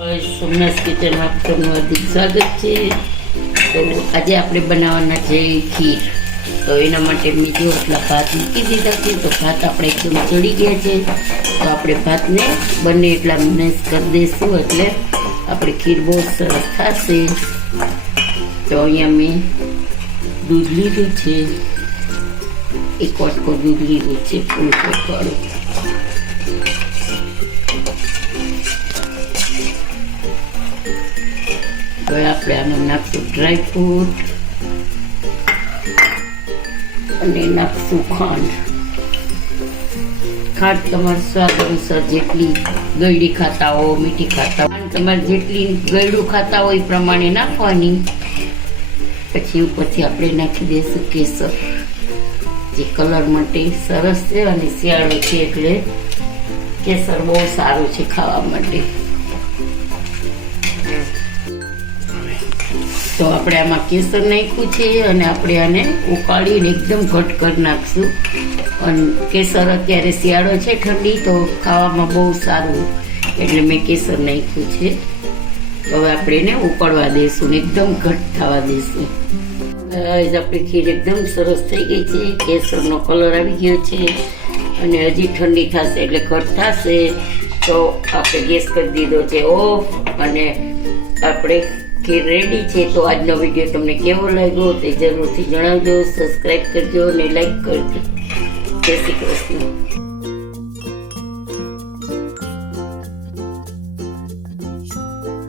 સોમનાથ કિચનમાં આપનું હાર્દિક સ્વાગત છે. તો આજે આપણે બનાવવાના છે ખીર. તો એના માટે મેં જો એટલા ભાત મૂકી દીધા છે, તો ભાત આપણે એકદમ ચડી ગયા છે. તો આપણે ભાતને બંને એટલા મેસ કરી દઈશું, એટલે આપણે ખીર બહુ સરસ થશે. તો અહીંયા મેં દૂધ લીધું છે. એક વાટકો દૂધ લીધું છે, ફૂલ વાળું હવે આપણે આમાં નાખશું ડ્રાય ફ્રૂટ અને નાખશું ખાંડ. ખાંડ તમારા સ્વાદ અનુસાર જેટલી ગળી ખાતા હો, મીઠી ખાતા હો. તમારે જેટલી ગળ્યું ખાતા હોય એ પ્રમાણે નાખવાની. પછી ઉપરથી આપણે નાખી દઈશું કેસર. જે કલર માટે સરસ છે અને શિયાળો છે એટલે કેસર બહુ સારું છે ખાવા માટે. તો આપણે આમાં કેસર નાખ્યું છે અને આપણે આને ઉકાળીને એકદમ ઘટ કરી નાખશું. અને કેસર અત્યારે શિયાળો છે ઠંડી, તો ખાવામાં બહુ સારું એટલે મેં કેસર નાખ્યું છે. હવે આપણે એને ઉકળવા દઈશું એકદમ ઘટ થવા દઈશું. આજ આપણી ખીર એકદમ સરસ થઈ ગઈ છે. કેસરનો કલર આવી ગયો છે અને હજી ઠંડી થશે એટલે ઘટ થશે. તો આપણે ગેસ કરી દીધો છે ઓફ અને આપણે ખીર રેડી છે તો આજનો વીડિયો તમને કેવો લાગ્યો તે જરૂરથી જણાવજો સબસ્ક્રાઈબ કરજો અને લાઈક કરજો. જય શ્રી કૃષ્ણ.